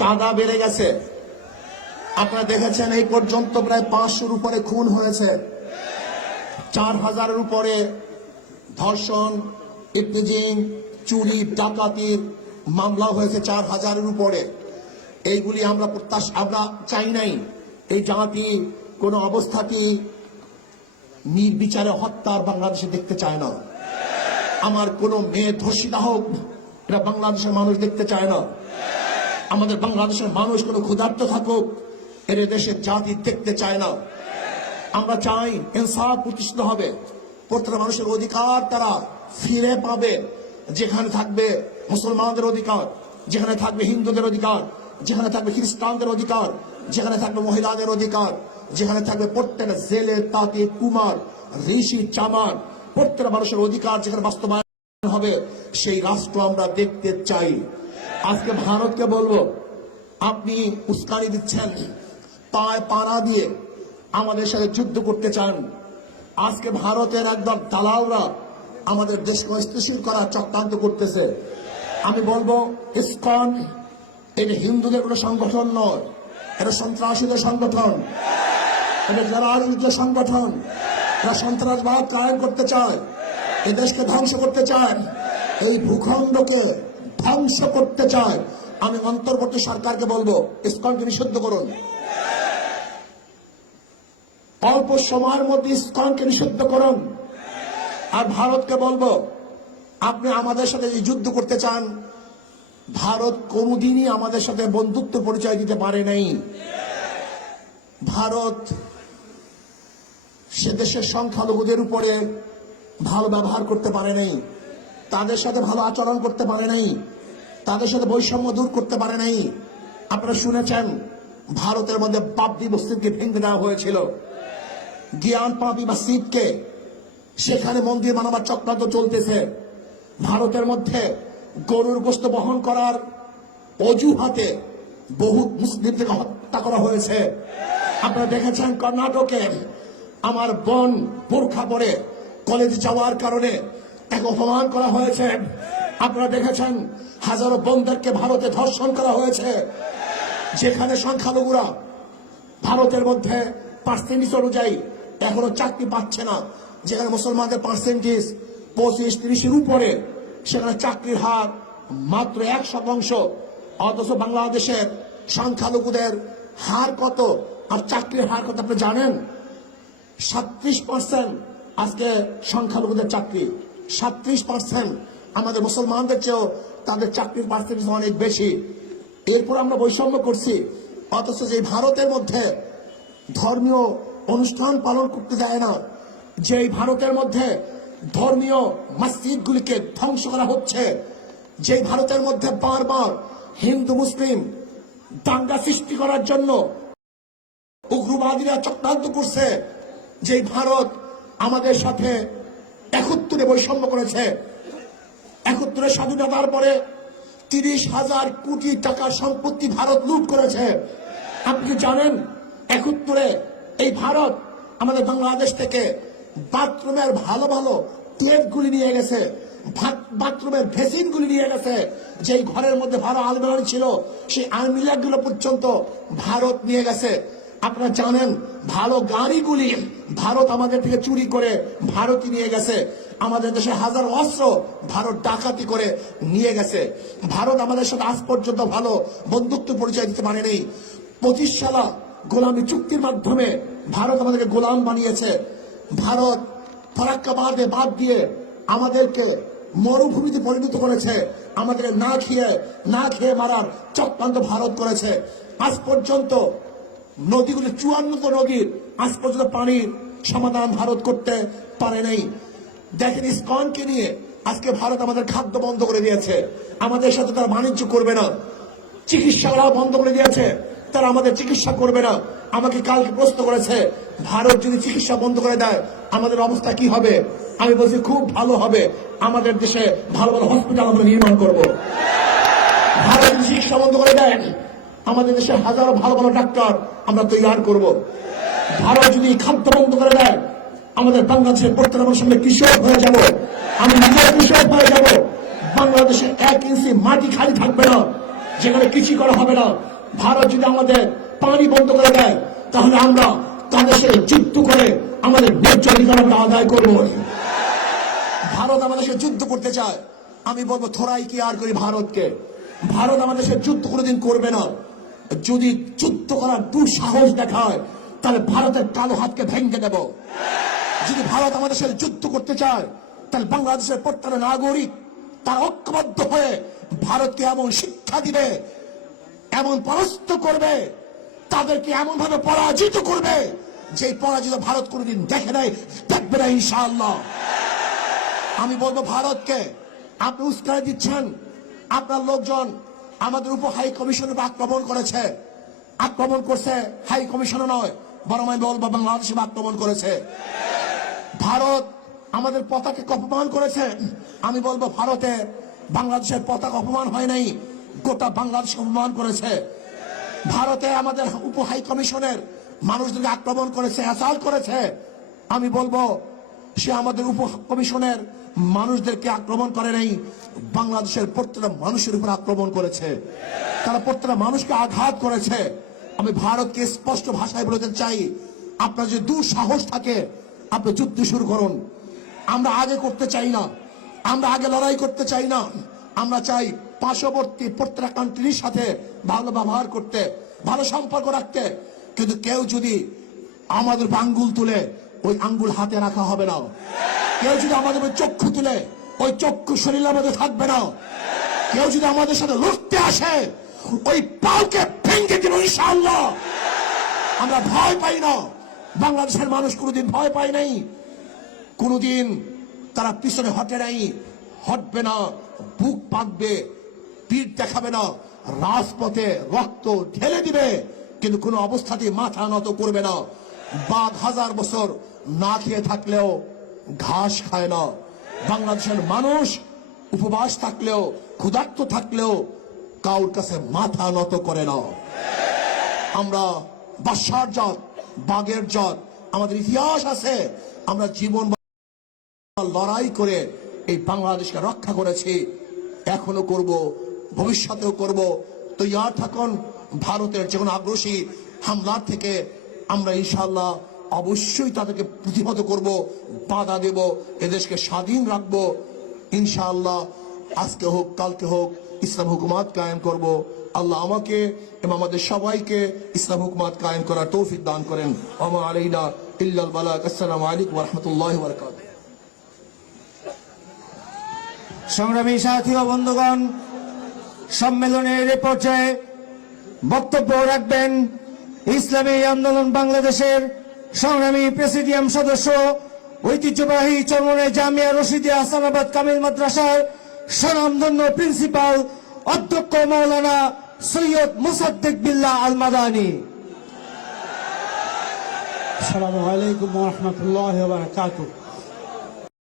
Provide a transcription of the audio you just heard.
চাঁদা বেড়ে গেছে। আপনারা দেখেছেন এই পর্যন্ত প্রায় 500-র উপরে খুন হয়েছে, 4000-এর উপরে ধর্ষণ, ইফতিজিং, চুরি, ডাকাতির মামলা হয়েছে 4000-এর উপরে। এইগুলি আমরা চাই নাই। এই জাতি কোন অবস্থাতেই নির্বিচারে হত্যার বাংলাদেশে দেখতে চায় না। আমার কোন মেয়ে ধর্ষিতা হোক, এটা বাংলাদেশের মানুষ দেখতে চায় না। আমাদের বাংলাদেশের মানুষ কোন ক্ষুধার্ত থাকুক, এর দেশের জাতি দেখতে চায় না। আমরা চাই ইনসাফ প্রতিষ্ঠিত হবে, প্রত্যেকটা মানুষের অধিকার তারা ফিরে পাবে। যেখানে থাকবে মুসলমানদের অধিকার, যেখানে থাকবে হিন্দুদের অধিকার, যেখানে থাকবে খ্রিস্টানদের অধিকার, যেখানে থাকবে মহিলাদের অধিকার, যেখানে থাকবে প্রত্যেকটা জেলে তাঁতি কুমার ঋষি চামার প্রত্যেকটা মানুষের অধিকার যেখানে বাস্তবায়ন হবে, সেই রাষ্ট্র আমরা দেখতে চাই। আজকে ভারতকে বলবো, আপনি উস্কানি দিচ্ছেন, পায় পাড়া দিয়ে আমাদের সাথে যুদ্ধ করতে চান। আজকে ভারতের একদম দালালরা আমাদের দেশকে অস্থিতিশীল করার চক্রান্ত করতেছে। আমি বলবো, ইসকন এটা হিন্দুদের কোনো সংগঠন নয়, এটা সন্ত্রাসীদের সংগঠন, এটা যারা রাজনৈতিক সংগঠন, এরা সন্ত্রাসবাদ কায়েম করতে চায়, এই দেশকে ধ্বংস করতে চায়, এই ভূখণ্ডকে ধ্বংস করতে চায়। আমি অন্তর্বর্তী সরকারকে বলবো, ইসকনকে নিষিদ্ধ করুন। অল্প সময়ের মধ্যে ইসকনকে নিষিদ্ধ করুন। আর ভারতকে বলবো, আপনি আমাদের সাথে যে যুদ্ধ করতে চান, ভারত কোনদিনই আমাদের সাথে বন্ধুত্ব পরিচয় দিতে পারে নাই। ভারত সে দেশের সংখ্যালঘুদের উপরে ভালো ব্যবহার করতে পারে নাই, তাদের সাথে ভালো আচরণ করতে পারে নাই, তাদের সাথে বৈষম্য দূর করতে পারে নাই। আপনারা শুনেছেন ভারতের মধ্যে বাবরি মসজিদকে ভেঙে দেওয়া হয়েছিল, জ্ঞান পাপি মসজিদকে, সেখানে মন্দির বানাবার চক্রান্ত চলতেছে। ভারতের মধ্যে গরুর গোশত বহন করার অজুহাতে বহু মুসলিমদেরকে হত্যা করা হয়েছে। আপনারা দেখেছেন কর্ণাটকে আমার বোন বোরখা পরে কলেজে যাওয়ার কারণে এক অপমান করা হয়েছে। আপনারা দেখেছেন হাজারো বোনদেরকে ভারতে ধর্ষণ করা হয়েছে। যেখানে সংখ্যালঘুরা ভারতের মধ্যে পার্সেন্টেজ অনুযায়ী এখনো চাকরি পাচ্ছে না, যেখানে মুসলমানদের পার্সেন্টেজ 25-30-এর উপরে, সেখানে চাকরির হার মাত্র 1%। অথচ বাংলাদেশের সংখ্যালঘুদের হার কত আর চাকরির হার কত আপনি জানেন? 37% আজকে সংখ্যালঘুদের চাকরি, 37%। আমাদের মুসলমানদের চেয়েও তাদের চাকরির পার্সেন্টেজ অনেক বেশি। এরপর আমরা বৈষম্য করছি। অথচ যে ভারতের মধ্যে ধর্মীয় অনুষ্ঠান পালন করতে দেয় না, যে ভারতের মধ্যে ধর্মীয় মসজিদগুলিকে ধ্বংস করা হচ্ছে, যে ভারতের মধ্যে বারবার হিন্দু মুসলিম দাঙ্গা সৃষ্টি করার জন্য উগ্রবাদীরা চক্রান্ত করছে, যে ভারত আমাদের সাথে 71-এ বৈষম্য করেছে, 71-এর স্বাধীনতার পরে 30,000 কোটি টাকার সম্পত্তি ভারত লুট করেছে। আপনি জানেন 71-এ এই ভারত আমাদের বাংলাদেশ থেকে বাথরুমের ভালো ভালো প্লেটগুলি নিয়ে গেছে, বাথরুমের ভেসিনগুলি নিয়ে গেছে। যেই ঘরের মধ্যে ভালো আলমারি ছিল, সেই আলমিরাগুলো পর্যন্ত ভারত নিয়ে গেছে। আপনারা জানেন ভালো গাড়িগুলি ভারত আমাদের থেকে চুরি করে ভারতই নিয়ে গেছে। আমাদের দেশে হাজার অস্ত্র ভারত ডাকাতি করে নিয়ে গেছে। ভারত আমাদের সাথে আজ পর্যন্ত ভালো বন্ধুত্ব পরিচয় দিতে পারেনি। 25 সালা গোলামী চুক্তির মাধ্যমে ভারত আমাদেরকে গোলাম বানিয়েছে। ভারত ফারাক্কা বাদ দিয়ে আমাদেরকে মরুভূমিতে পরিণত করেছে, আমাদেরকে না খেয়ে মারার চক্রান্ত ভারত করেছে। আজ পর্যন্ত নদীগুলি 54 নদীর আজ পর্যন্ত পানির সমাধান ভারত করতে পারে নাই। দেখেন ইসকনকে নিয়ে আজকে ভারত আমাদের খাদ্য বন্ধ করে দিয়েছে, আমাদের সাথে তারা বাণিজ্য করবে না। চিকিৎসাও বন্ধ করে দিয়েছে, তারা আমাদের চিকিৎসা করবে না। আমাকে কালকে প্রশ্ন করেছে, ভারত যদি চিকিৎসা বন্ধ করে দেয় আমাদের অবস্থা কি হবে? আমি বলছি খুব ভালো হবে, আমাদের দেশে ভালো ভালো হসপিটাল আমরা নির্মাণ করব। ভারত যদি চিকিৎসা বন্ধ করে দেয় আমাদের দেশে হাজারো ভালো ভালো ডাক্তার আমরা তৈরি করব। ভারত যদি খাদ্য বন্ধ করে দেয় আমাদের বাংলাদেশের প্রত্যেক মানুষের সঙ্গে কৃষক হয়ে যাব, আমি নিজে কৃষক হয়ে যাব। বাংলাদেশে 1 ইঞ্চি মাটি খালি থাকবে না। যেখানে কিছু করা হবে না। ভারত যদি আমাদের পানি বন্ধ করে দেয় তাহলে আমরা তাদের সাথে যুদ্ধ করে আমাদের ন্যায্য অধিকার আমরা আদায় করবো। ভারত আমাদের সাথে যুদ্ধ করতে চায়, আমি বলবো থোড়াই কি আর করি ভারতকে। ভারত আমাদের সাথে যুদ্ধ কোনোদিন করবে না। যদি যুদ্ধ করার দুঃসাহস দেখায় তাহলে ভারতের কালো হাতকে ভেঙে দেব। যদি ভারত আমাদের সাথে যুদ্ধ করতে চায় তাহলে বাংলাদেশের প্রত্যেকটা নাগরিক তার ঐক্যবদ্ধ হয়ে ভারতকে এমন শিক্ষা দিবে, এমন পরাস্ত করবে, তাদেরকে এমন ভাবে পরাজিত করবে যে পরাজিত ভারত কোনোদিন দেখে নাই, দেখবে না ইনশাআল্লাহ। আমি বলবো ভারতকে, আপনি উস্কানি দিচ্ছেন, আপনার লোকজন আমাদের উপ হাই কমিশনের উপর আক্রমণ করেছে। আক্রমণ করছে হাই কমিশনও নয়, বরং আমি বলবো বাংলাদেশে আক্রমণ করেছে। ভারত আমাদের পতাকাকে অপমান করেছে। আমি বলবো ভারতে বাংলাদেশের পতাকা অপমান হয় নাই, গোটা বাংলাদেশ অপমান করেছে। ভারতে আমাদের উপ হাই কমিশনের মানুষদেরকে আক্রমণ করেছে, অ্যাসাল্ট করেছে। আমি বলবো সে আমাদের উপ কমিশনের মানুষদেরকে আক্রমণ করে নাই, বাংলাদেশের প্রত্যেকটা মানুষের উপর আক্রমণ করেছে। তারা প্রত্যেকটা মানুষকে আঘাত করেছে। আমি ভারতকে স্পষ্ট ভাষায় বলতে চাই, আপনার যে দুঃসাহস থাকে আপনি যুদ্ধ শুরু করুন। আমরা আগে করতে চাই না, আমরা আগে লড়াই করতে চাই না। আমরা চাই পার্শ্ববর্তী প্রত্যেকটা কান্ট্রির সাথে ভালো ব্যবহার করতে, ভালো সম্পর্ক রাখতে। কিন্তু কেউ যদি আমাদের আঙ্গুল তুলে ওই আঙ্গুল হাতে রাখা হবে না। কেউ যদি আমাদের চক্ষু তুলে ওই চক্ষু শরীরের মধ্যে থাকবে না। কেউ যদি আমাদের সাথে লড়তে আসে ওই পাউকে ভেঙে দেব ইনশাআল্লাহ। আমরা ভয় পাই না, বাংলাদেশের মানুষ কোনোদিন ভয় পায় নাই, কোনোদিন তারা পিছনে হটে নাই, হটবে না, বুক পাকবে, পিঠ দেখাবে না, রাজপথে রক্ত ঢেলে দিবে, কিন্তু কোনো অবস্থাতেই মাথা নত করবে না। বাঘ 1000 বছর না খেয়ে থাকলেও ঘাস খায় না। বাংলাদেশের মানুষ উপবাস থাকলেও, ক্ষুধার্ত থাকলেও কাউর কাছে মাথা নত করে না। আমরা বাদশার জাত, বাঘের জাত, আমাদের ইতিহাস আছে। আমরা জীবন লড়াই করে এই বাংলাদেশকে রক্ষা করেছি, এখনো করব, ভবিষ্যতেও করব। তৈয়ার থাকুন ভারতের যে কোনো আগ্রাসী হামলার থেকে। আমরা ইনশাআল্লাহ অবশ্যই তাদেরকে প্রতিহত করব, বাধা দেব, এদেশকে স্বাধীন রাখবো ইনশাআল্লাহ। আজকে হোক কালকে হোক ইসলাম হুকুমাত কায়েম করব। আল্লাহ আমাকে এবং আমাদের সবাইকে ইসলাম হুকুমাত কায়েম করার তৌফিক দান করেন। ওয়া আলাইনা ইল্লাল বালাগ। আসসালামু আলাইকুম ওয়া রাহমাতুল্লাহি ওয়া বারাকাতুহু। সংগ্রামী সাথী ও বন্ধুগণ, সম্মেলনের এ পর্যায়ে বক্তব্য রাখবেন ইসলামী আন্দোলন বাংলাদেশের সংগ্রামী প্রেসিডিয়াম সদস্য, ঐতিহ্যবাহী চরমনে জামিয়া রশিদিয়া হাসানাবাদ কামিল মাদ্রাসার স্বনামধন্য প্রিন্সিপাল অধ্যক্ষ মাওলানা সৈয়দ মুসাদ্দিক বিল্লাহ আল মাদানী। আসসালামু আলাইকুম ওয়া রাহমাতুল্লাহি ওয়া বারাকাতুহু।